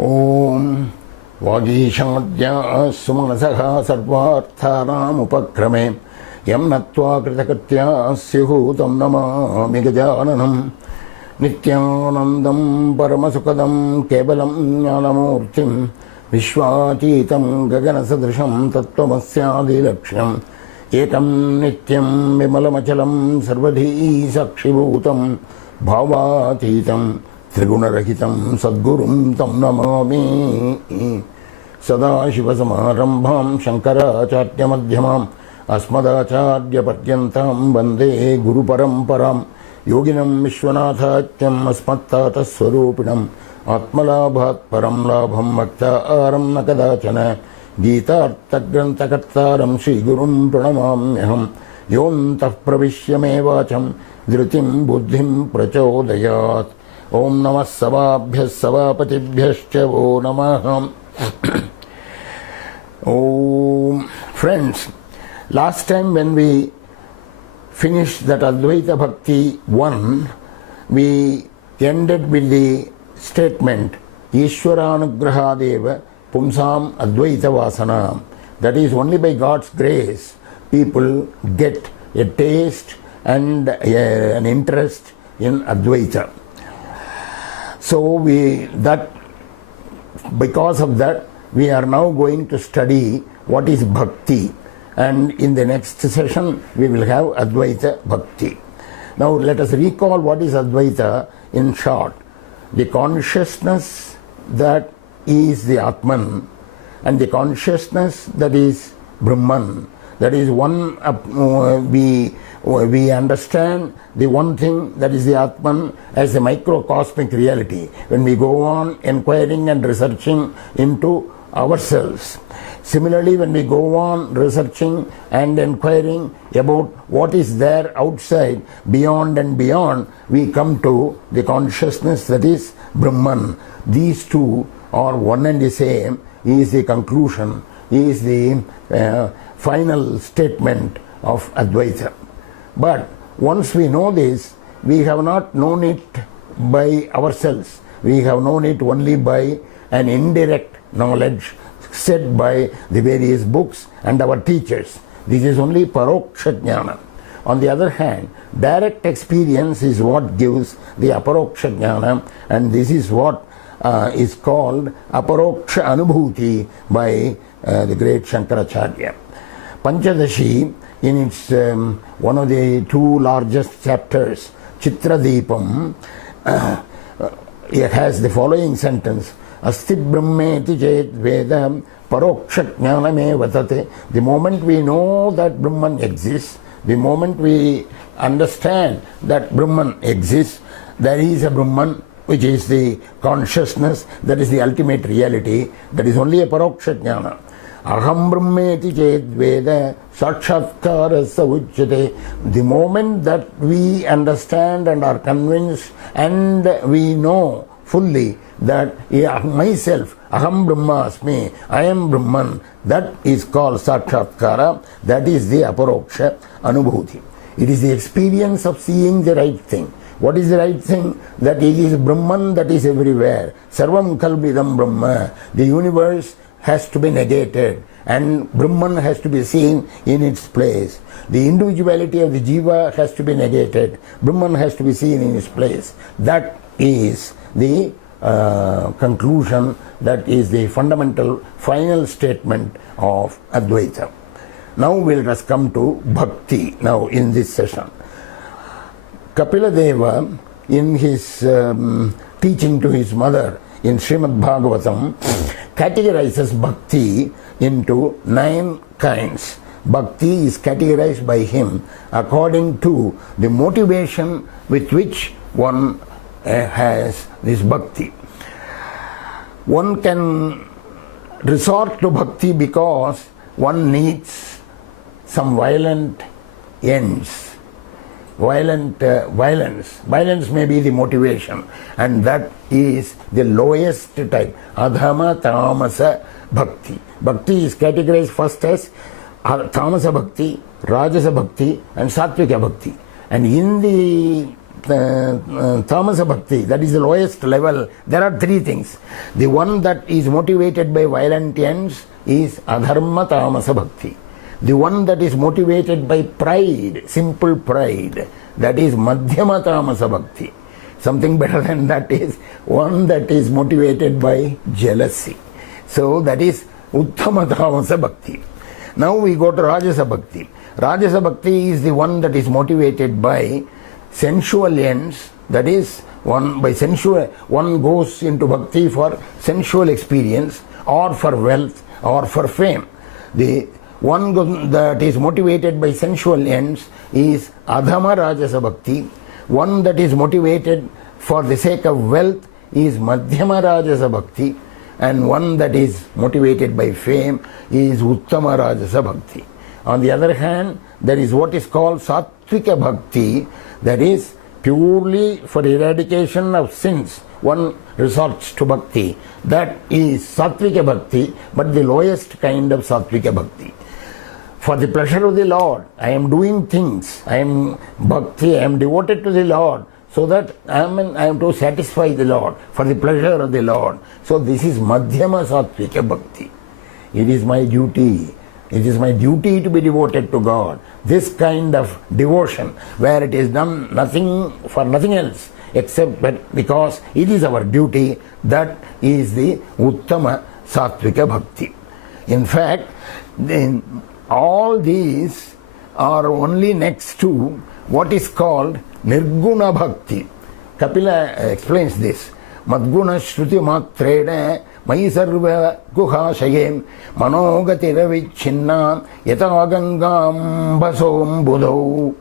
Om Vagishadya Sumanasah Sarvarthanam Upakrame Yam Natva Kritakatya Syuhutam Namami Gajananam Nityanandam Paramasukadam Kevalam Jnanamurtim Vishwachitam Gaganasadrisham Tattvamasyaadi Laksham Ekam Nityam Vimalamachalam Sarvadhi Sakshibhutam Bhavatitam Trigunarahitam Sadgurum Tam Namami Sadashivasamarambham Shankaracharya Madhyamam Asmadacharya Patyantam Vande Guru Paramparam Yoginam Vishwanathatyam Asmattata Swarupinam Atmalabhat Param Labham Bhaktaram Nakadachana Gita-artha-grantha-kartaram Sri-Gurum Pranamamyaham Yontah Pravishyamevacham Dhritim Buddhim Prachodayat Om Namah Savabhyas Savapatibhyascha Vo Namaham. Om. Friends, last time when we finished that Advaita Bhakti 1, we ended with the statement Ishwaranugrahadeva Pumsam Advaita Vasana. That is, only by God's grace people get a taste and an interest in Advaita. So because of that, we are now going to study what is Bhakti, and in the next session we will have Advaita Bhakti. Now let us recall what is Advaita in short. The consciousness that is the Atman and the consciousness that is Brahman. That is one, we understand the one thing that is the Atman as a microcosmic reality when we go on inquiring and researching into ourselves. Similarly, when we go on researching and inquiring about what is there outside, beyond and beyond, we come to the consciousness that is Brahman. These two are one and the same, is the conclusion, is the final statement of Advaita. But once we know this, we have not known it by ourselves. We have known it only by an indirect knowledge said by the various books and our teachers. This is only Paroksha Jnana. On the other hand, direct experience is what gives the Aparoksha Jnana, and this is what is called Aparoksha Anubhuti by the great Shankaracharya. Panchadashi, in its one of the two largest chapters, Chitradipam, it has the following sentence: Asti Brahmeti Chet Vedam Paroksha Jnaname Vatate. The moment we know that Brahman exists, the moment we understand that Brahman exists, there is a Brahman which is the consciousness, that is the ultimate reality, that is only a Paroksha Jnana. Aham Brahmeti Chet Veda Sakshatkara Uchyate. The moment that we understand and are convinced and we know fully that myself, Aham Brahmasmi, I am Brahman, that is called Sakshatkara, that is the Aparoksha Anubhuti. It is the experience of seeing the right thing. What is the right thing? That it is Brahman that is everywhere. Sarvam Kalbidam Brahma. The universe has to be negated and Brahman has to be seen in its place. The individuality of the Jiva has to be negated. Brahman has to be seen in its place. That is the conclusion, that is the fundamental final statement of Advaita. Now we'll just come to Bhakti now in this session. Kapila Deva, in his teaching to his mother in Srimad Bhagavatam, categorizes Bhakti into 9 kinds. Bhakti is categorized by him according to the motivation with which one has this Bhakti. One can resort to Bhakti because one needs some violent ends. Violence may be the motivation, and that is the lowest type, Adhama Tamasa Bhakti. Bhakti is categorized first as Tamasa Bhakti, Rajasa Bhakti and Sattvika Bhakti. And in the Tamasa Bhakti, that is the lowest level, there are three things. The one that is motivated by violent ends is Adharma Tamasa Bhakti. The one that is motivated by pride, simple pride, that is Madhyama Tamasa Bhakti. Something better than that is one that is motivated by jealousy. So that is Uttama Tamasa Bhakti. Now we go to Rajasa Bhakti. Rajasa Bhakti is the one that is motivated by sensual ends, that is one goes into bhakti for sensual experience or for wealth or for fame. The one that is motivated by sensual ends is Adhama Rajasa Bhakti. One that is motivated for the sake of wealth is Madhyama Rajasa Bhakti, and one that is motivated by fame is Uttama Rajasa Bhakti. On the other hand, there is what is called Sattvika Bhakti, that is purely for eradication of sins. One resorts to bhakti. That is Sattvika Bhakti, but the lowest kind of Sattvika Bhakti. For the pleasure of the Lord, I am doing things. I am bhakti, I am devoted to the Lord, so that I am to satisfy the Lord, for the pleasure of the Lord. So this is Madhyama Sattvika Bhakti. It is my duty. It is my duty to be devoted to God. This kind of devotion, where it is done nothing for nothing else except but because it is our duty, that is the Uttama Sattvika Bhakti. In fact, all these are only next to what is called Nirguna Bhakti. Kapila explains this. Madguna Shruti Matrena Mai Sarva Guhashayem Manogati Ravichinnam Yatagangam Basom Budho.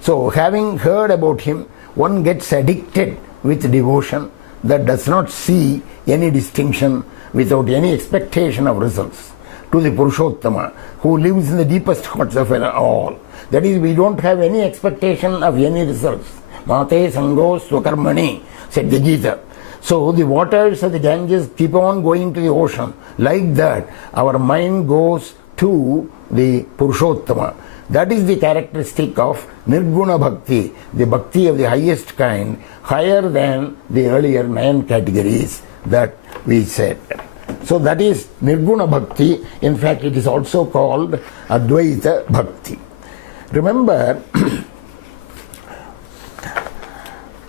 So, having heard about him, one gets addicted with devotion that does not see any distinction without any expectation of results to the Purushottama, who lives in the deepest hearts of all. That is, we don't have any expectation of any results. Mate Sango Swakarmani, said the Gita. So the waters of the Ganges keep on going to the ocean. Like that, our mind goes to the Purushottama. That is the characteristic of Nirguna Bhakti, the Bhakti of the highest kind, higher than the earlier 9 categories that we said. So that is Nirguna Bhakti. In fact, it is also called Advaita Bhakti. Remember,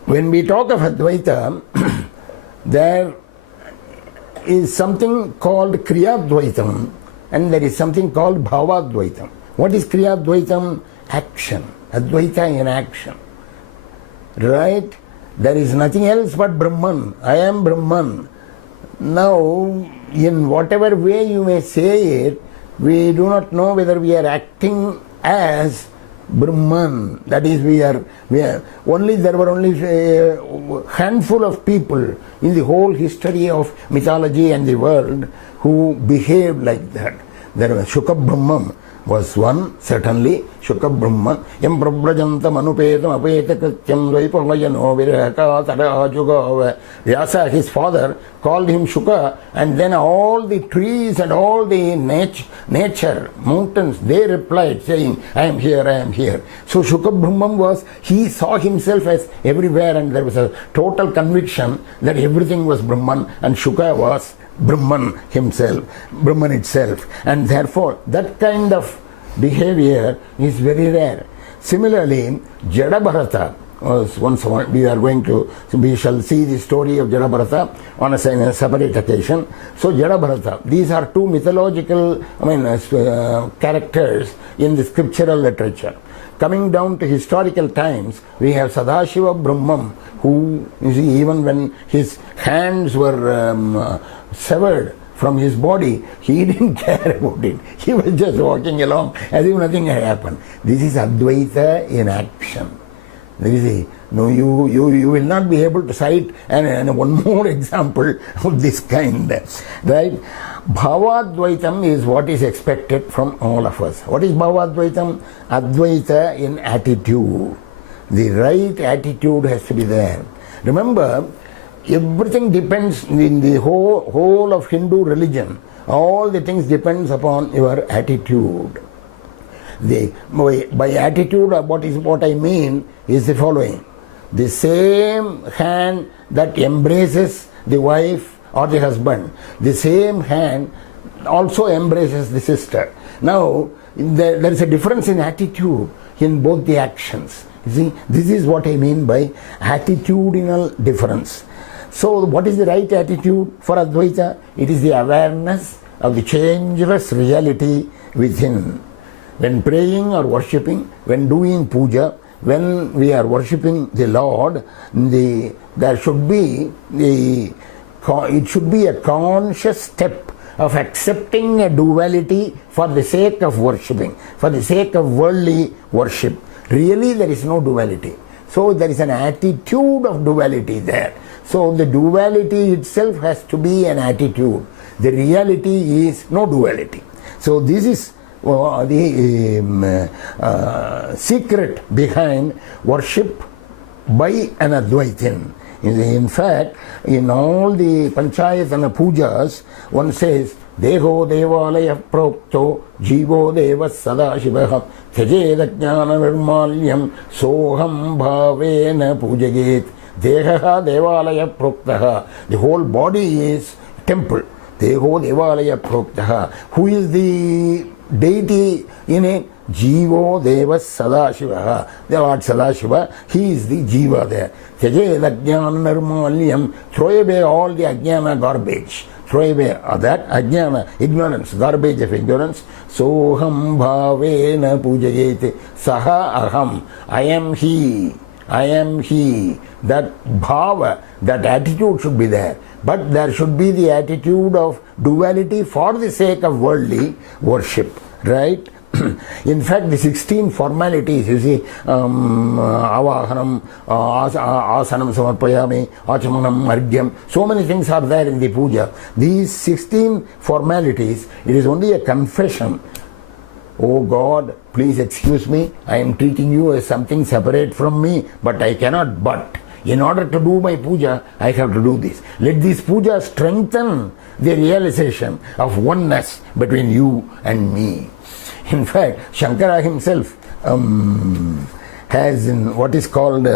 when we talk of Advaita, there is something called Kriyadvaitam and there is something called Bhavadvaitam. What is Kriyadvaitam? Action. Advaita in action. Right? There is nothing else but Brahman. I am Brahman. Now, in whatever way you may say it, we do not know whether we are acting as Brahman. That is, we are only, there were only a handful of people in the whole history of mythology and the world who behaved like that. There was Shuka Brahman was one, certainly, Shuka Brahman. Yam Prabhajantam Anupetam Apeta Krityam Dvaipurvayano Viraka Tadajuga. Vyasa, his father, called him Shuka, and then all the trees and all the nature, mountains, they replied saying, I am here, I am here. So Shuka Brahman was, he saw himself as everywhere, and there was a total conviction that everything was Brahman, and Shuka was Brahman himself, Brahman itself, and therefore that kind of behavior is very rare. Similarly, Jada Bharata was once, we shall see the story of Jada Bharata on a separate occasion. So Jada Bharata, these are two mythological characters in the scriptural literature. Coming down to historical times, we have Sadashiva Brahman, who, you see, even when his hands were severed from his body, he didn't care about it. He was just walking along as if nothing had happened. This is Advaita in action. There is you will not be able to cite and one more example of this kind. Right? Bhavadvaitam is what is expected from all of us. What is Bhavadvaitam? Advaita in attitude. The right attitude has to be there. Remember, everything depends in the whole of Hindu religion. All the things depends upon your attitude. By attitude, what I mean is the following. The same hand that embraces the wife or the husband, the same hand also embraces the sister. Now, there is a difference in attitude in both the actions. You see, this is what I mean by attitudinal difference. So, what is the right attitude for Advaita? It is the awareness of the changeless reality within. When praying or worshipping, when doing puja, when we are worshipping the Lord, there should be it should be a conscious step of accepting a duality for the sake of worshipping, for the sake of worldly worship. Really, there is no duality. So there is an attitude of duality there. So the duality itself has to be an attitude. The reality is no duality. So this is the secret behind worship by an Advaitin. In fact, in all the Panchayatana pujas, one says, Deho Devalaya Prokto Jivo Devas Sadashivaha Tejeda Jnana Nirmalyam Soham Bhavena Pujaget Dehaha Devalaya Proktaha. The whole body is temple. Deho Devalaya Proktaha. Who is the deity in it? Jivo Devas Sadashivaha. The Lord Sadashiva, he is the Jiva there. Tejeda Jnana Nirmalyam. Throw away all the Ajnana garbage. Throw away that Ajnana, ignorance, garbage of ignorance. Soham bhavena pujayete. Saha aham. I am he. I am he. That bhava, that attitude should be there. But there should be the attitude of duality for the sake of worldly worship. Right? In fact, the 16 formalities, you see, avahanam, asanam samarpayami, achamanam, argyam, so many things are there in the puja. These 16 formalities, it is only a confession. Oh God, please excuse me, I am treating you as something separate from me, but I cannot but. In order to do my puja, I have to do this. Let this puja strengthen the realization of oneness between you and me. In fact, Shankara himself has in what is called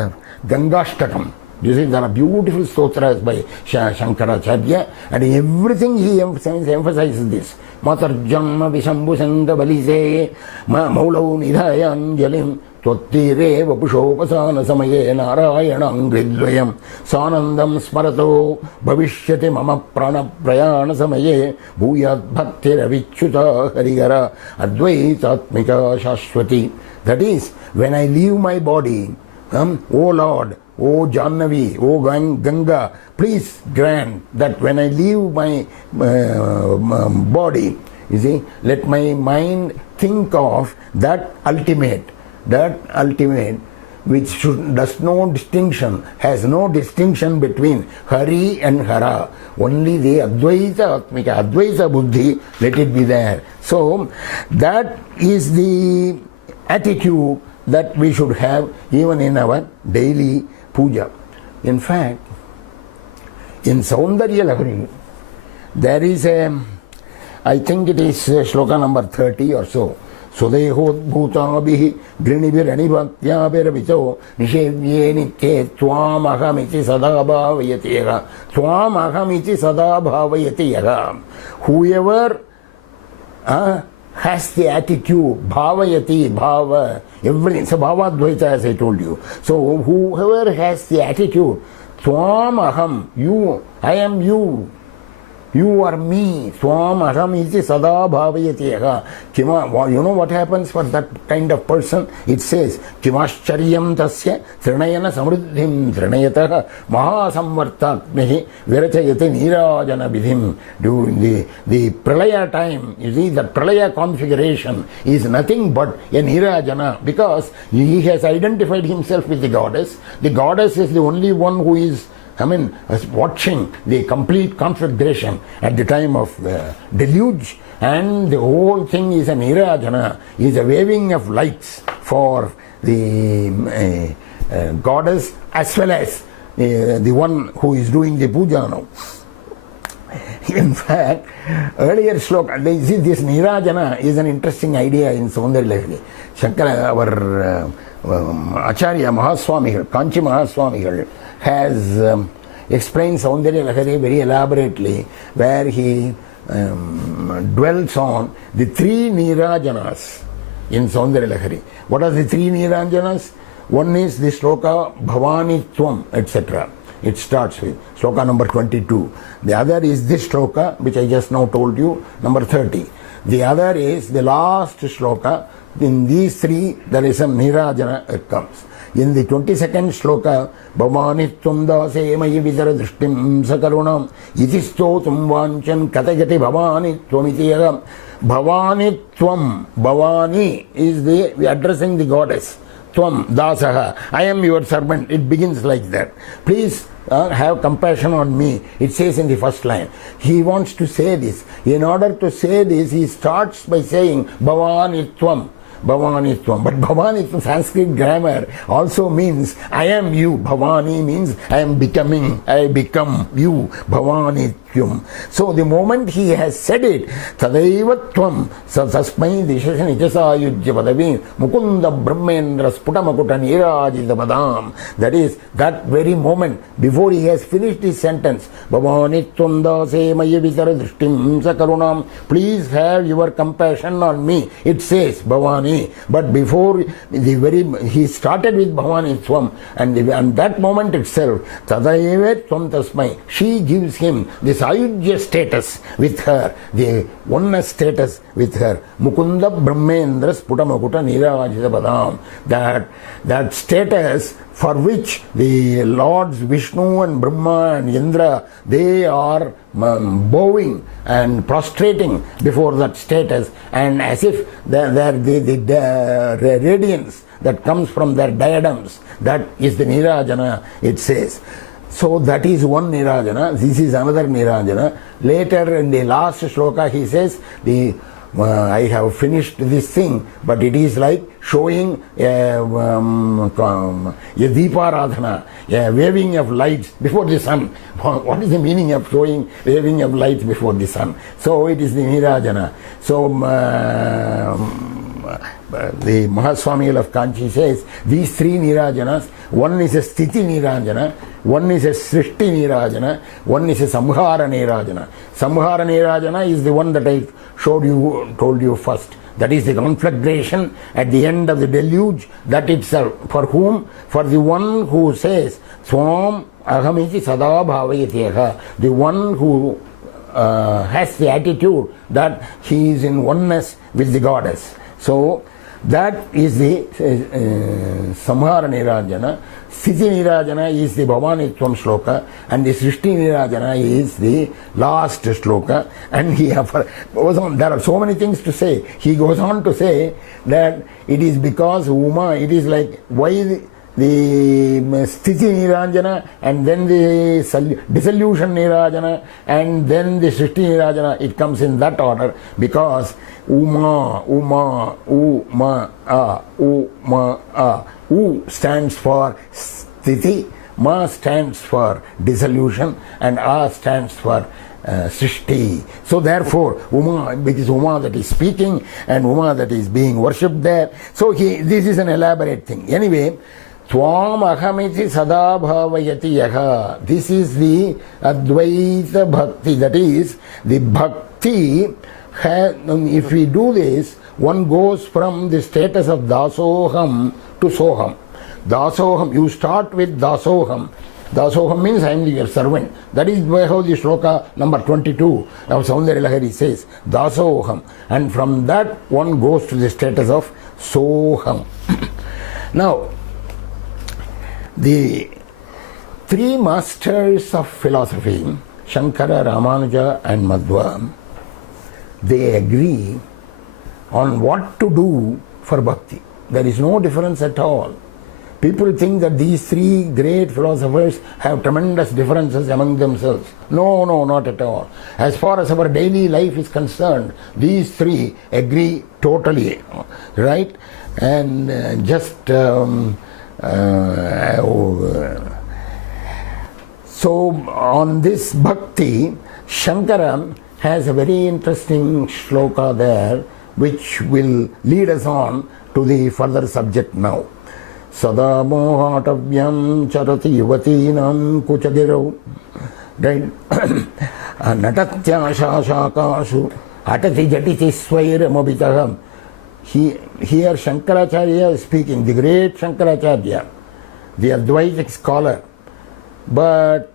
Gangashtakam. You see, there are beautiful stotras by Shankaracharya, and everything he emphasizes this. Matarjamma Vishambhu Sanda Balise Maulau Nidhayanjalim Tvattire Vapushopasan Samaye Narayanam Gridvayam Sanandam Smarato Bhavishyate Mama Prana Prayana Samaye Bhuyat Bhakti Ravichuta Harigara Advaitatmika Shashwati. That is, when I leave my body, O Lord, O Jannavi, O Ganga, please grant that when I leave my body, you see, let my mind think of that ultimate which does no distinction, has no distinction between Hari and Hara. Only the Advaita Atmika, Advaita Buddhi, let it be there. So that is the attitude that we should have even in our daily puja. In fact, in Saundarya Lahari, there is I think it is shloka number 30 or so. Sudehod Grinibiranibatyabiravito Nishevye Nitye Twam Ahamiti Sada Bhavayatiyaga. Twam Ahamiti Sada Bhavayatiyaga. Whoever has the attitude, bhavayati, bhava, everything. So bhavadvaita, as I told you. So whoever has the attitude, Swam aham, you, I am you. You are me. Swam aham iti sada bhavayati aha. You know what happens for that kind of person? It says, Kimascharyam tasya trinayana samruddhim trinayataha mahasamvartatmihi virachayate nirajana vidhim. During the pralaya time, you see, the pralaya configuration is nothing but a nirajana, because he has identified himself with the goddess. The goddess is the only one who is watching the complete conflagration at the time of deluge, and the whole thing is a nirajana, is a waving of lights for the goddess as well as the one who is doing the puja now. In fact, earlier shloka, this Nirajana is an interesting idea in Saundarya Lahari. Shankara, our Acharya Mahaswamigal, Kanchi Mahaswamigal, has explained Saundarya Lahari very elaborately, where he dwells on the three Nirajanas in Saundarya Lahari. What are the three Nirajanas? One is the shloka Bhavanitvam, etc. It starts with shloka number 22. The other is this shloka, which I just now told you, number 30. The other is the last shloka. In these three, there is some Nirajana that comes. In the 22nd shloka, Bhavanitvam dase mayi vidara drishtim sakarunam iti stotum vanchan katagati Bhavanitvam iti yagam. Bhavanitvam, Bhavani is the addressing the goddess. Tvam dasaha, I am your servant. It begins like that. Please have compassion on me. It says in the first line. He wants to say this. In order to say this, he starts by saying Bhavanitvam. Bhavanitvam. But Bhavanitvam, Sanskrit grammar, also means I am you. Bhavani means I am becoming, I become you. Bhavanitvam. So the moment he has said it, Tadaivatvam Tasmai Dishashan Ichasayujya Padavim Mukunda Brahmendra Sputamakuta Nirajita Padam. That is, that very moment, before he has finished his sentence, Bhavanitvam dase maya vitara drishtim sakarunam, please have your compassion on me. It says Bhavani. But before he started with Bhavanitvam, and that moment itself, Tadaivatvam Tasmai, she gives him this Ayujya status with her, the oneness status with her. Mukunda Brahmendra Sputamakuta Nirajita Padam. That status for which the Lords Vishnu and Brahma and Indra, they are bowing and prostrating before that status, and as if the radiance that comes from their diadems, that is the Nirajana, it says. So that is one Nirajana. This is another Nirajana. Later in the last shloka he says, I have finished this thing, but it is like showing a Deeparadhana, a waving of lights before the sun. What is the meaning of showing waving of lights before the sun? So it is the Nirajana. So the Mahaswamigal of Kanchi says, these three Nirajanas, one is a Sthiti Nirajana, one is a Srishti Nirajana, one is a Samhara Nirajana. Samhara Nirajana is the one that I told you first. That is the conflagration at the end of the deluge, that itself. For whom? For the one who says, Swam ahamiti sada bhavayatyaha, the one who has the attitude that he is in oneness with the goddess. So that is the Samhara Nirajana. Sthiti Nirajana is the Bhavanitvam shloka, and the Srishti Nirajana is the last shloka. And he goes on, there are so many things to say. He goes on to say that it is because Uma, it is like why the Sthiti Nirajana, and then the dissolution Nirajana, and then the Srishti Nirajana. It comes in that order because Uma, U stands for Sthiti, Ma stands for dissolution, and A stands for Srishti. So therefore, Uma, which is Uma that is speaking, and Uma that is being worshipped there. So this is an elaborate thing. Anyway, Tvam ahamiti sada bhavayati yaha. This is the Advaita Bhakti. That is, the Bhakti, if we do this, one goes from the status of Dasoham to Soham. Dasoham, you start with Dasoham. Dasoham means I am your servant. That is how the shloka number 22 of Saundarya Lahari says, Dasoham. And from that one goes to the status of Soham. Now, the three masters of philosophy, Shankara, Ramanuja and Madhva, they agree on what to do for bhakti. There is no difference at all. People think that these three great philosophers have tremendous differences among themselves. No, not at all. As far as our daily life is concerned, these three agree totally, right? And so on this bhakti, Shankara has a very interesting shloka there which will lead us on to the further subject now. Sada mohatavyam charati yuvatinam kuchagirau. Right? Natatya shashakashu atati jatiti swairamabitaham. Here Shankaracharya is speaking, the great Shankaracharya, the Advaitic scholar. But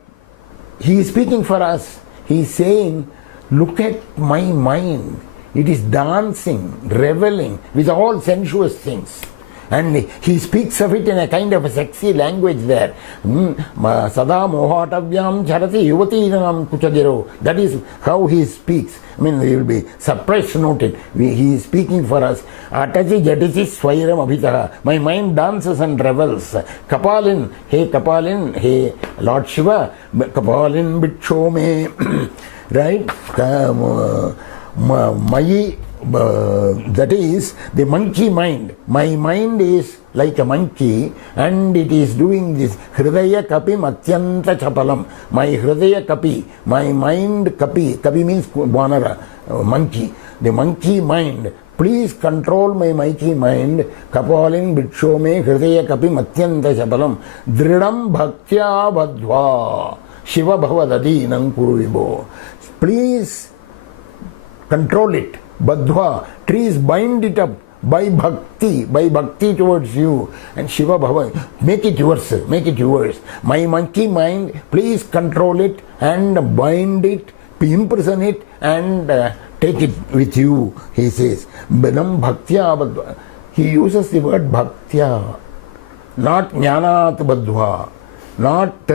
he is speaking for us. He is saying, look at my mind. It is dancing, reveling with all sensuous things. And he speaks of it in a kind of a sexy language there. Sada mohatavyam charati yuvatinam kuchagiro. That is how he speaks. I mean, you will be surprised to note it. He is speaking for us. Ataji jatisi swairam abhitaha. My mind dances and revels. Kapalin, hey Lord Shiva, Kapalin bitchome. Right? That is the monkey mind. My mind is like a monkey and it is doing this. Hridaya kapi matyanta chapalam. My hridaya kapi, my mind kapi means vanara, monkey. The monkey mind. Please control my monkey mind. Kapalin bitshome hridaya kapi matyanta chapalam. Dridam bhaktya badhva. Shiva bhavadadinam kuruvibo. Please control it. Badhva, trees bind it up by bhakti towards you. And Shiva Bhava, make it yours. My monkey mind, please control it and bind it, imprison it and take it with you, he says. Benam bhaktya badhva. He uses the word bhaktya, not jnanat badhva, not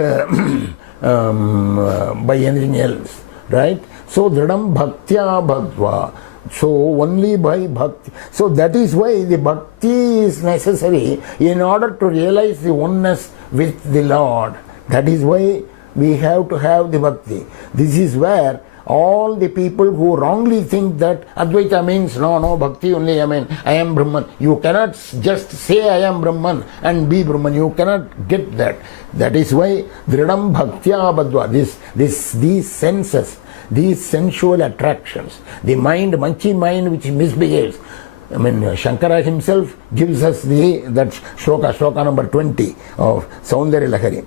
by anything else, right? So, dridam bhaktya badhva. So, only by bhakti. So, that is why the bhakti is necessary in order to realize the oneness with the Lord. That is why we have to have the bhakti. This is where all the people who wrongly think that Advaita means no bhakti only, I mean I am Brahman. You cannot just say I am Brahman and be Brahman. You cannot get that. That is why Dridam Bhaktya Badhva, these senses, these sensual attractions, the mind, monkey mind which misbehaves. I mean, Shankara himself gives us that shloka number 20 of Saundarya Lahari.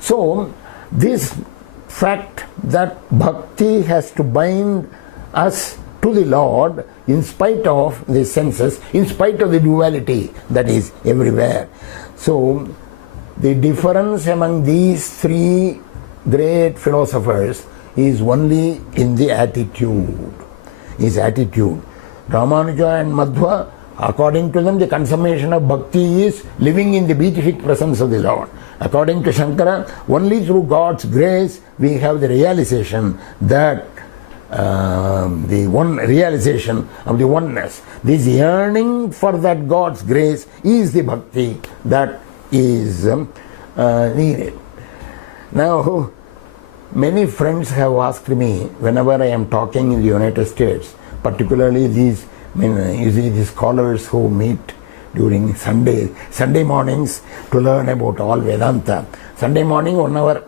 So, this fact that bhakti has to bind us to the Lord in spite of the senses, in spite of the duality that is everywhere. So, the difference among these three great philosophers is only in the attitude. Ramanuja and Madhva, according to them, the consummation of bhakti is living in the beatific presence of the Lord. According to Shankara, only through God's grace we have the realization that the one realization of the oneness. This yearning for that God's grace is the bhakti that is needed. Now, many friends have asked me whenever I am talking in the United States, particularly these, usually the scholars who meet during Sunday mornings to learn about all Vedanta. Sunday morning 1 hour,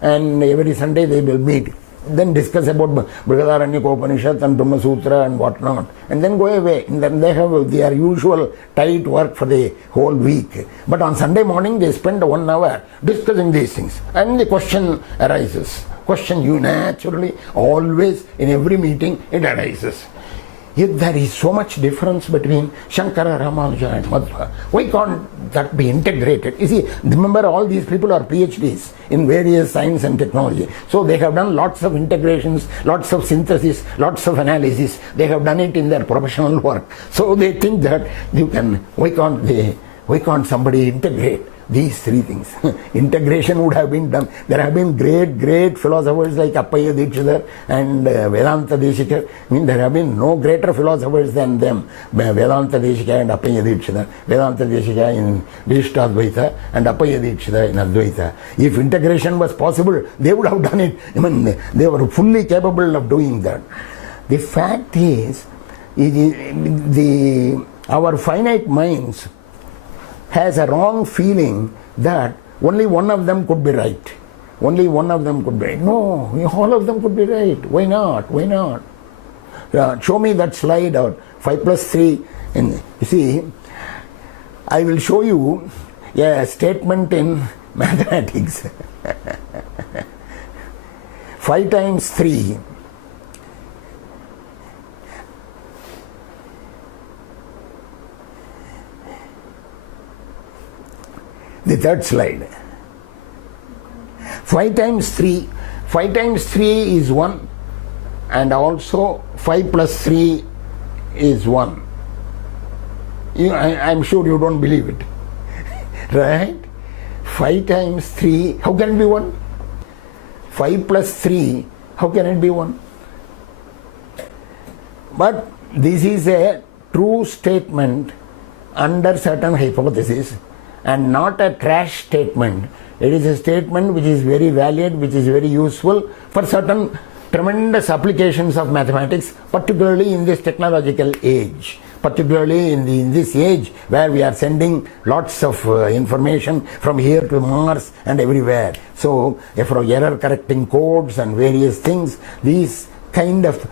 and every Sunday they will meet, then discuss about Brihadaranyaka Upanishad and Brahma Sutra and whatnot, and then go away. And then they have their usual tight work for the whole week. But on Sunday morning they spend 1 hour discussing these things, and the question arises. You naturally, always in every meeting it arises. Yet there is so much difference between Shankara, Ramanuja and Madhva. Why can't that be integrated? You see, remember all these people are PhDs in various science and technology. So they have done lots of integrations, lots of synthesis, lots of analysis. They have done it in their professional work. So they think that why can't somebody integrate these three things? Integration would have been done. There have been great philosophers like Appaya Dikshidhar and Vedanta Deshika. There have been no greater philosophers than them. Vedanta Deshika and Appaya Dikshidhar. Vedanta Deshika in Vishishtadvaita and Appaya Dikshidhar in Advaita. If integration was possible, they would have done it. They were fully capable of doing that. The fact is, our finite minds has a wrong feeling that only one of them could be right. only one of them could be right. No, all of them could be right. Why not? Why not? Show me that slide out. 5 plus 3. You see, I will show you a statement in mathematics. 5 times 3 the third slide. 5 times 3 is 1, and also 5 plus 3 is 1. I'm sure you don't believe it. Right? 5 times 3, how can it be 1? 5 plus 3, how can it be 1? But this is a true statement under certain hypothesis and not a trash statement. It is a statement which is very valid, which is very useful for certain tremendous applications of mathematics, particularly in this technological age. Particularly in this age where we are sending lots of information from here to Mars and everywhere. So, for error correcting codes and various things, these kind of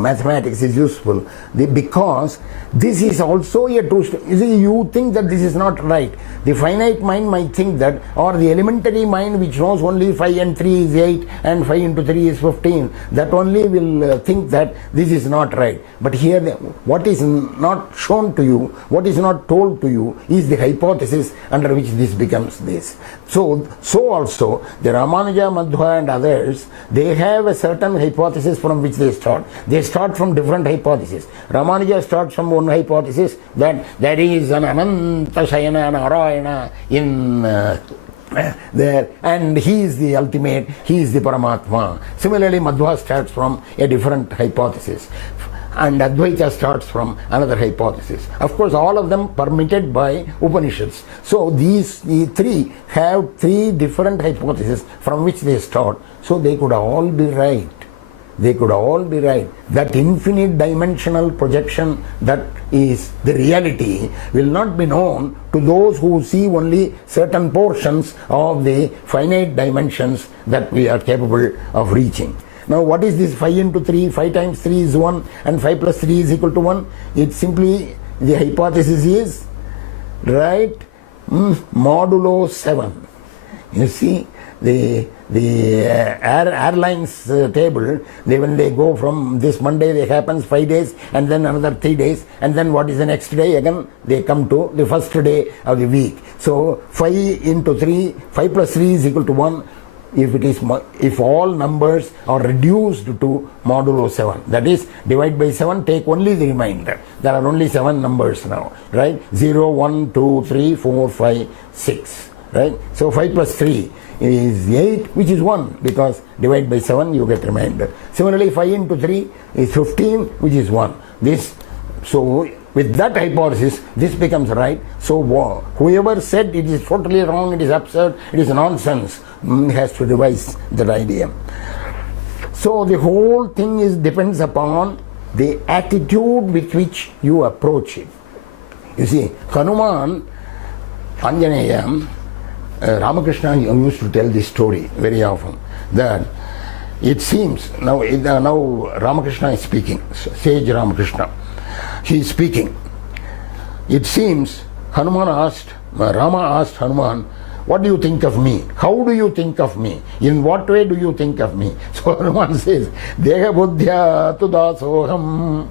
mathematics is useful because this is also a true statement. You see, you think that this is not right. The finite mind might think that, or the elementary mind which knows only 5 and 3 is 8 and 5 into 3 is 15, that only will think that this is not right. But here, what is not shown to you, what is not told to you, is the hypothesis under which this becomes this. So also, the Ramanuja, Madhva and others, they have a certain hypothesis from which they start. They start from different hypotheses. Ramanuja starts from one hypothesis that there is an Ananta Shayana Narayana in there, and he is the ultimate, he is the Paramatma. Similarly, Madhva starts from a different hypothesis, and Advaita starts from another hypothesis. Of course, all of them permitted by Upanishads. So these three have 3 different hypotheses from which they start. So they could all be right. They could all be right. That infinite dimensional projection that is the reality will not be known to those who see only certain portions of the finite dimensions that we are capable of reaching. Now, what is this 5 into 3? 5 times 3 is 1 and 5 plus 3 is equal to 1. It's simply, the hypothesis is, right, modulo 7. You see, the airlines table, when they go from this Monday, it happens 5 days and then another 3 days, and then what is the next day? Again they come to the first day of the week. So 5 into 3, 5 plus 3 is equal to 1. If all numbers are reduced to modulo 7, that is, divide by 7, take only the remainder. There are only 7 numbers now, right? 0, 1, 2, 3, 4, 5, 6, right? So 5 plus 3 is 8, which is 1, because divide by 7 you get remainder. Similarly, 5 into 3 is 15, which is 1. So with that hypothesis, this becomes right. So whoever said it is totally wrong, it is absurd, it is nonsense, has to revise that idea. So the whole thing depends upon the attitude with which you approach it. You see, Hanuman, Anjaneya, Ramakrishna used to tell this story very often, that it seems, now Ramakrishna is speaking, sage Ramakrishna, he is speaking. It seems Rama asked Hanuman, what do you think of me? How do you think of me? In what way do you think of me? So Hanuman says, Deha buddhya tudasoham.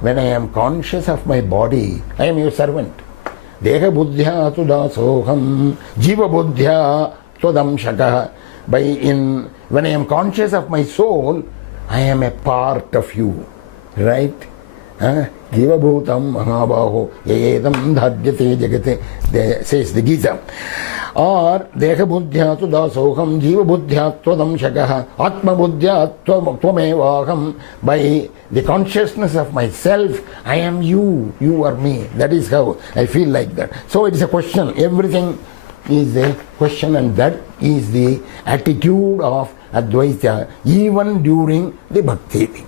When I am conscious of my body, I am your servant. Deha buddhya tudasoham, jiva buddhya twadamshaka. When I am conscious of my soul, I am a part of you. Right? Jiva bhutam mahabaho yedam dhadyate jagate, says the Gita. Or deha buddhya tudasoham, jiva buddhya twadamshaka, atma buddhya tvamevaham. By the consciousness of myself, I am you, you are me. That is how I feel like that. So it is a question. Everything is a question, and that is the attitude of Advaita even during the bhakti thing.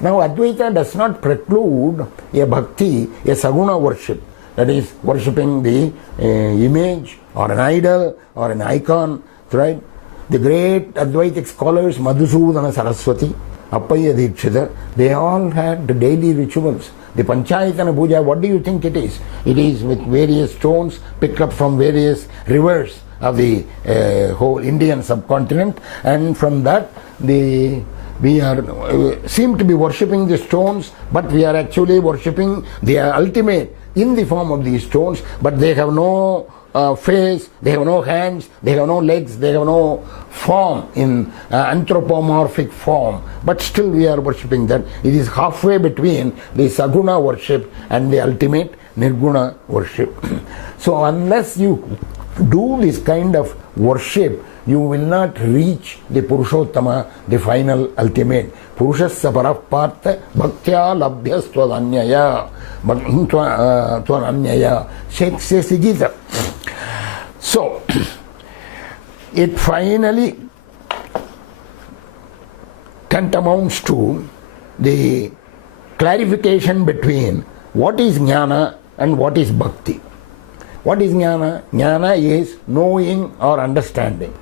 Now Advaita does not preclude a bhakti, a saguna worship. that is worshipping the image or an idol or an icon, right? The great Advaitic scholars, Madhusudana Saraswati, Appaya Dikshita, they all had the daily rituals. The Panchayatana Puja, what do you think it is? It is with various stones picked up from various rivers of the whole Indian subcontinent, and from that we seem to be worshipping the stones, but we are actually worshipping the ultimate in the form of these stones, but they have no face, they have no hands, they have no legs, they have no form in anthropomorphic form, but still we are worshipping that. It is halfway between the Saguna worship and the ultimate Nirguna worship. So unless you do this kind of worship, you will not reach the Purushottama, the final ultimate. Purushasya Parappartha Bhaktya Labhyas Twadanyaya Twadanyaya says the Gita. So it finally tantamounts to the clarification between what is jnana and what is bhakti. What is jnana? Jnana is knowing or understanding.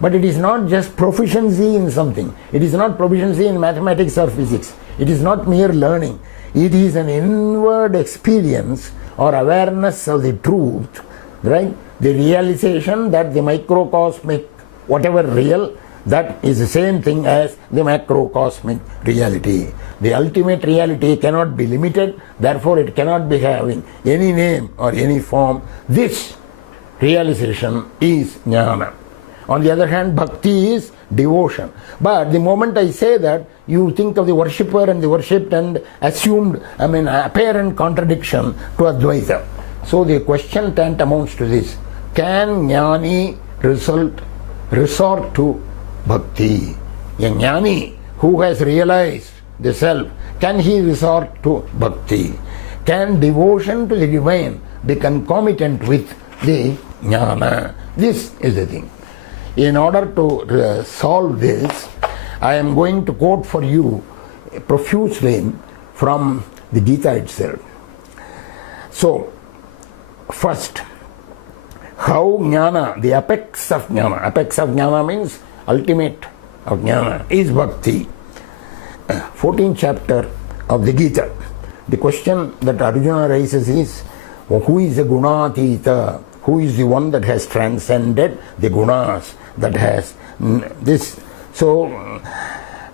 But it is not just proficiency in something. It is not proficiency in mathematics or physics. It is not mere learning. It is an inward experience or awareness of the truth, right? The realization that the microcosmic, whatever real, that is the same thing as the macrocosmic reality. The ultimate reality cannot be limited, therefore it cannot be having any name or any form. This realization is jnana. On the other hand, bhakti is devotion. But the moment I say that, you think of the worshipper and the worshipped and assumed, apparent contradiction to Advaita. So the question tantamounts to this: can jnani resort to bhakti? A jnani who has realized the self, can he resort to bhakti? Can devotion to the divine be concomitant with the jnana? This is the thing. In order to solve this, I am going to quote for you profusely from the Gita itself. So, first, how jnana, the apex of jnana means ultimate of jnana, is bhakti. 14th chapter of the Gita. The question that Arjuna raises is, who is the gunatita? Who is the one that has transcended the gunas, that has this? So,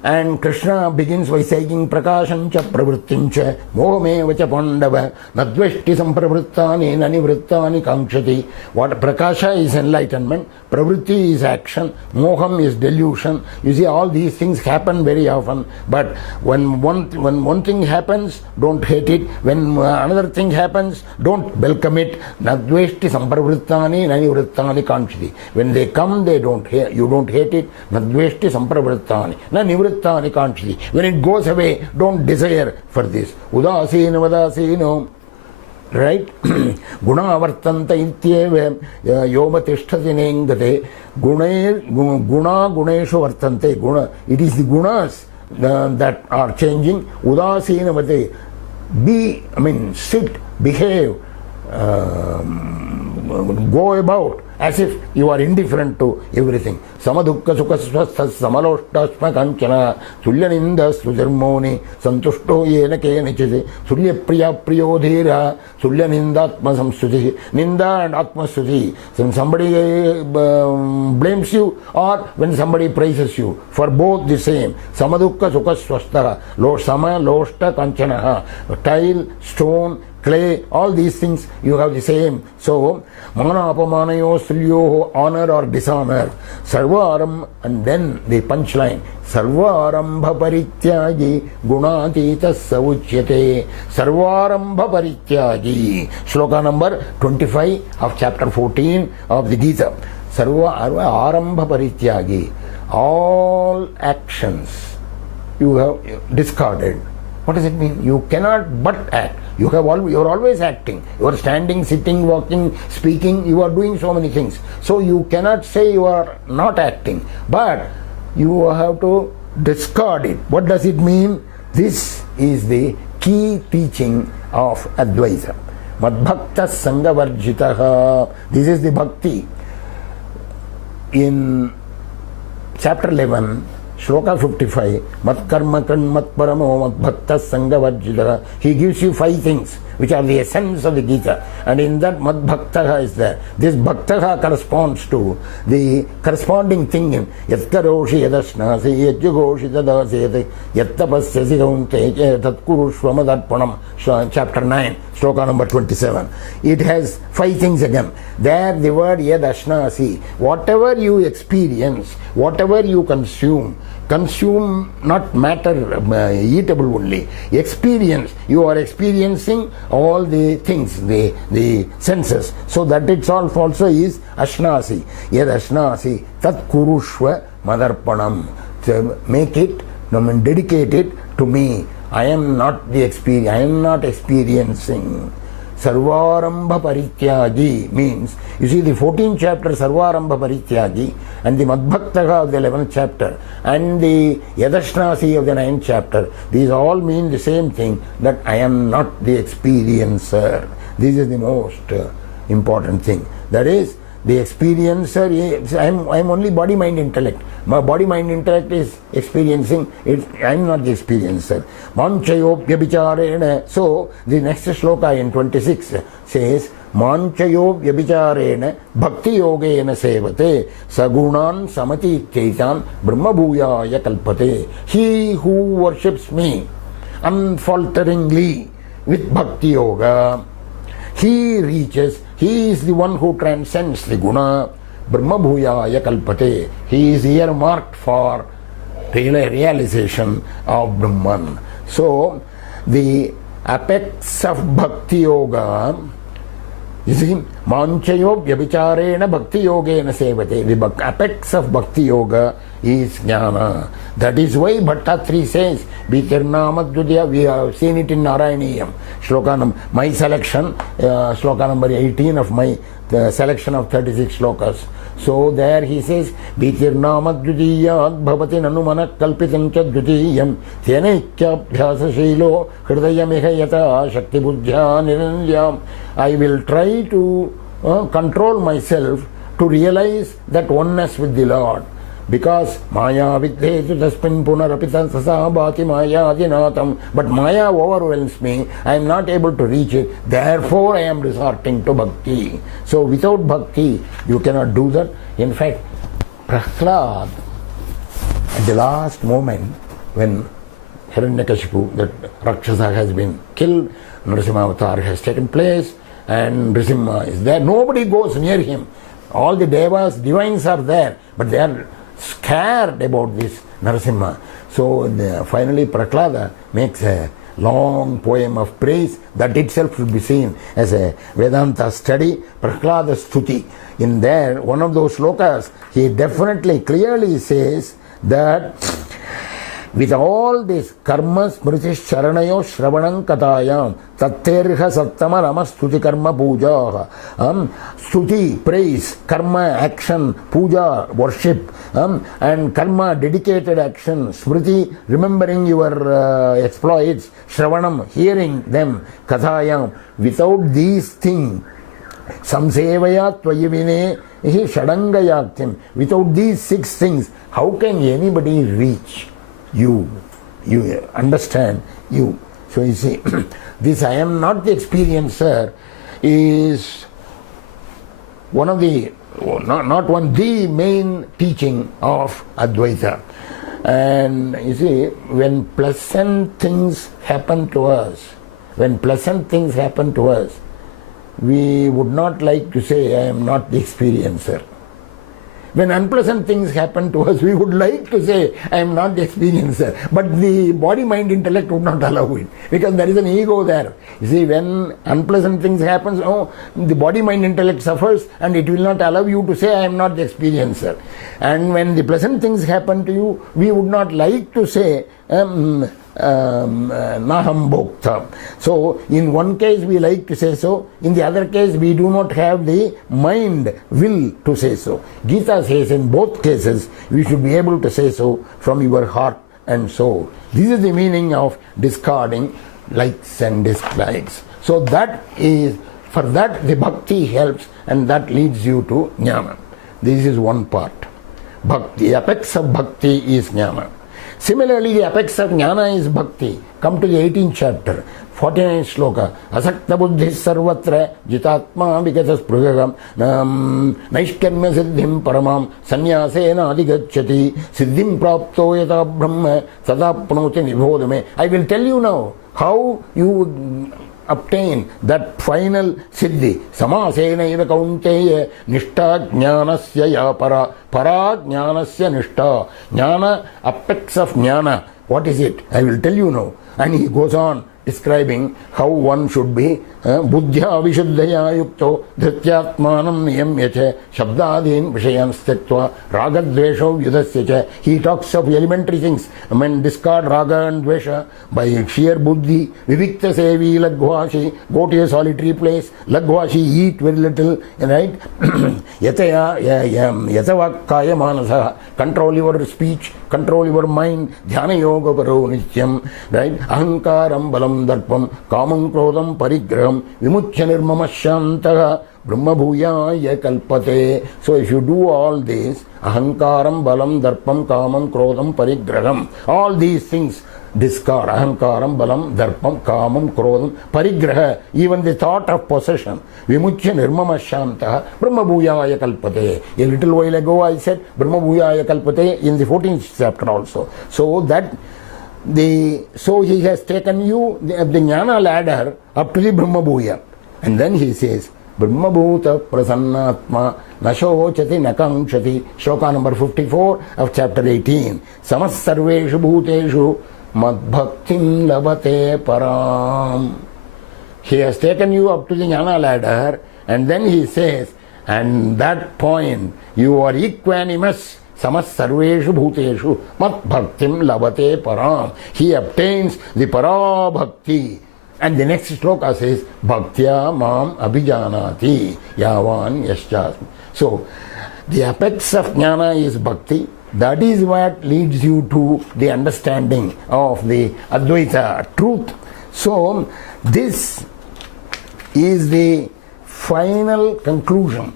and Krishna begins by saying, Prakashancha pravrittincha mohamevacha pandava nadveshti sampravrittani nanivrittani kankshati. What prakasha is enlightenment, pravritti is action, moham is delusion. You see, all these things happen very often, but when one thing happens, don't hate it. When another thing happens, don't welcome it. Nadveshti sampravrittani nanivrittani kankshati. When they come, they don't hate, you don't hate it. Nadveshti sampravrittani nanivrittani kankshati. When it goes away, don't desire for this. Udasina vadasino. Right? Guna avartanta ityeva yoma tishtati nengate. Guna guneshu vartante. Guna. It is the gunas that are changing. Udasina vate. Sit, behave, go about as if you are indifferent to everything. Samadukka sukasvastha samaloshtasma kanchana tulyaninda sujarmoni santushto yena kenichite tulya priya priyodhira tulyanindatma samstuti. Ninda and atma stuti. When somebody blames you or when somebody praises you, for both the same. Samadukka sukasvastha sama loshta kanchana. Tile, stone, clay, all these things you have the same. So, mana apamanayo sulyoho, honor or dishonor, sarvaram, and then the punchline, sarvarambha parityagi gunatita sauchyate. Sarvarambha parityagi. Shloka number 25 of chapter 14 of the Gita. Sarvarambha parityagi. All actions you have discarded. What does it mean? You cannot but act. You are always acting. You are standing, sitting, walking, speaking. You are doing so many things. So you cannot say you are not acting. But you have to discard it. What does it mean? This is the key teaching of Advaita. Madbhakta Sangavarjitaha. This is the bhakti. In chapter 11, Shloka 55, Mat karma kan mat paramo mat bhakta sangavarjitaha. He gives you 5 things which are the essence of the Gita, and in that mat bhaktaha is there. This bhaktaha corresponds to the corresponding thing in yatkaroshi yadashnasi yajyagoshi tadasete yattapasyasi kaunteya tatkurushva madarpanam, chapter 9, Shloka number 27. It has 5 things again. There the word yadashnasi, whatever you experience, whatever you consume not matter, eatable only. Experience, you are experiencing all the things, the senses. So that itself also is ashnasi. Yad ashnasi, tat kurushva madarpanam. So make it, dedicate it to me. I am not experiencing. Sarvarambha Parityagi means, you see the 14th chapter Sarvarambha Parityagi and the Madbhaktaha of the 11th chapter and the Yadashnasi of the 9th chapter, these all mean the same thing, that I am not the experiencer. This is the most important thing. That is, the experiencer, I am only body, mind, intellect. My body, mind, intellect is experiencing it. I am not the experiencer. Manchayopya vicharena. So the next shloka in 26 says, Manchayopya vicharena bhakti yogena sevate sagunan samati chaitan brahma bhuyaya kalpate. He who worships me unfalteringly with bhakti yoga, he is the one who transcends the guna. Brahma bhuyaya kalpate. He is earmarked for realization of Brahman. So, the apex of bhakti yoga, you see, manchayo vyabhicharena bhakti yogena sevate. The apex of bhakti yoga is jnana. That is why Bhattatri says, Bhitirnamadhyudya, we have seen it in Narayaniyam. My selection, shloka number 18 of my selection of 36 shlokas. So there he says, Bhitirnamadhyudiyat bhavati nanumana kalpitancha dhyudiyam tyenaikya bhyasashilo hridayamiha yata shakti buddhya niranjam. I will try to control myself to realize that oneness with the Lord. Because Maya vidhetu tasmin punarapitan sasabhati maya adinatam. But Maya overwhelms me. I am not able to reach it. Therefore I am resorting to bhakti. So without bhakti you cannot do that. In fact, Prahlad, at the last moment when Hiranyakashipu, that Rakshasa, has been killed, Narasimha Avatar has taken place, and Nrsimha is there. Nobody goes near him. All the devas, divines are there, but they are scared about this Narasimha. So finally Prahlada makes a long poem of praise that itself should be seen as a Vedanta study, Prahlada Stuti. In there, one of those slokas, he definitely clearly says that with all this karma smriti sharanayo shravanam katayam tatterha sattama rama stuti karma puja. Stuti, praise, karma, action, puja, worship, and karma, dedicated action, smriti, remembering your exploits, shravanam, hearing them, katayam. Without these things, samsevaya tvayivine hi shadangayaktim. Without these 6 things, how can anybody reach you understand you? So you see, this I am not the experiencer is one of the, the main teaching of Advaita. And you see, when pleasant things happen to us, we would not like to say, I am not the experiencer. When unpleasant things happen to us, we would like to say, I am not the experiencer. But the body, mind, intellect would not allow it. Because there is an ego there. You see, when unpleasant things happen, the body, mind, intellect suffers, and it will not allow you to say, I am not the experiencer. And when the pleasant things happen to you, we would not like to say, Naham Bhokta. So, in one case we like to say so, in the other case we do not have the mind, will to say so. Gita says in both cases we should be able to say so from your heart and soul. This is the meaning of discarding likes and dislikes. So that is, for that the bhakti helps, and that leads you to jnana. This is one part. Bhakti, the apex of bhakti is jnana. Similarly, the apex of jnana is bhakti. Come to the 18th chapter, 49th shloka. Asakta buddhi sarvatra jitatma vikatas pragagam naishkarmya siddhim paramam sanyasena adigacchati siddhim prapto yata brahma tadapnoti nibodhame. I will tell you now how you obtain that final siddhi. Samasena eva kaunteya nishta jnanasya ya para jnanasya nishta. Jnana, apex of jnana. What is it? I will tell you now. And he goes on describing how one should be buddhya vishuddhaya yukto dhrityatmanam niyamyacha shabdadin vishayan stektva ragadvesho yudasya. He talks of elementary things. I mean, discard raga and dvesha by sheer buddhi. Vivikta sevi lagvashi, go to a solitary place. Lagvashi, eat very little, right? Yatavakkaya manasa, control your speech, control your mind. Dhyana yoga paro nityam, right? Ahankaram balam darpam kamam krodam parigraham vimuchya nirmama shantaha brahma bhuyaya kalpate. So if you do all this, ahankaram balam darpam kamam krodam parigraham, all these things discard. Ahankaram balam darpam kamam krodam parigraha, even the thought of possession. Vimuchya nirmama shantaha brahma bhuyaya kalpate. A little while ago I said brahma bhuyaya kalpate in the 14th chapter also. So that so he has taken you the jnana ladder up to the Brahma Bhuya. And then he says, Brahma Bhuta Prasannatma Nashochati Nakamshati. Shloka number 54 of chapter 18. Samas Sarveshu Bhuteshu Madbhaktim Labate Param. He has taken you up to the jnana ladder, and then he says, and that point you are equanimous. Samas sarveshu bhuteshu mat bhaktim labate param. He obtains the para bhakti. And the next shloka says, bhaktya mam abhijanati yavan yaschasmi. So, the apex of jnana is bhakti. That is what leads you to the understanding of the Advaita truth. So, this is the final conclusion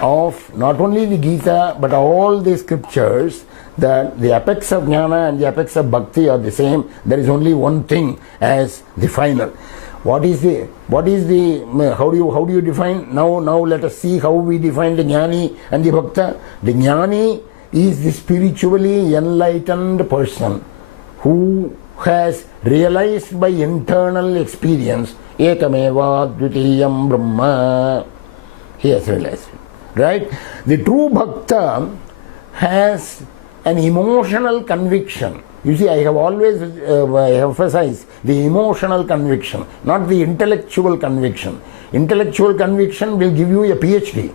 of not only the Gita but all the scriptures, that the apex of jnana and the apex of bhakti are the same. There is only one thing as the final. How do you define? Now let us see how we define the jnani and the bhakta. The jnani is the spiritually enlightened person who has realized by internal experience ekameva dvitiyam brahma. He has realized it. Right? The true bhakta has an emotional conviction. You see, I have always emphasized the emotional conviction, not the intellectual conviction. Intellectual conviction will give you a PhD,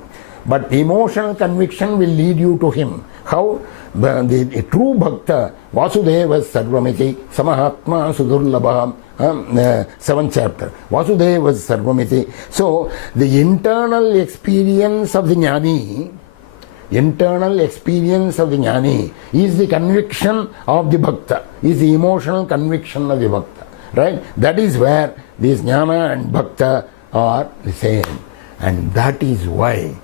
but emotional conviction will lead you to him. How? The true bhakta, Vasudeva Sarvamiti, Samahatma Sudurlabham, 7th chapter. Vasudeva Sarvamiti. So, the internal experience of the jnani, is the conviction of the bhakta, is the emotional conviction of the bhakta. Right? That is where these jnana and bhakta are the same. And that is why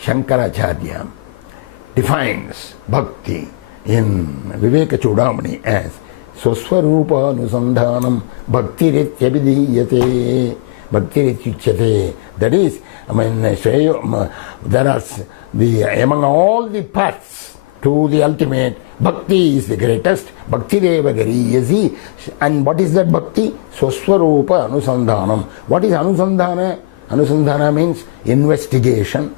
Shankaracharya defines bhakti in Viveka Chudamani as Swaswarupa Nusandhanam Bhaktirithyabhidiyate. Bhaktirithyate. That is, there are among all the paths to the ultimate, bhakti is the greatest. Bhakti deva gariyasi. And what is that bhakti? Swaswarupa Anusandhanam. What is Anusandhana? Anusandhana means investigation,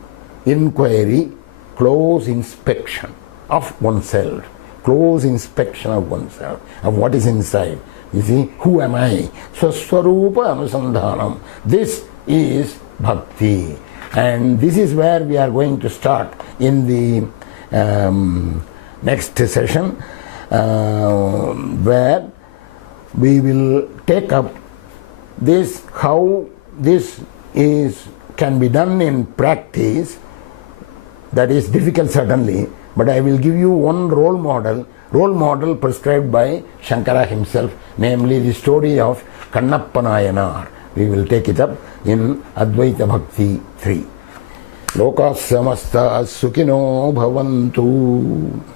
inquiry, close inspection of oneself. Close inspection of oneself, of what is inside. You see, who am I? Swaswarupa Anusandhanam. This is bhakti. And this is where we are going to start in the next session, where we will take up this, how this can be done in practice. That is difficult certainly, but I will give you one role model prescribed by Shankara himself, namely the story of Kannappa Nayanar. we will take it up in Advaita Bhakti 3. Lokas samasta sukhino bhavantu.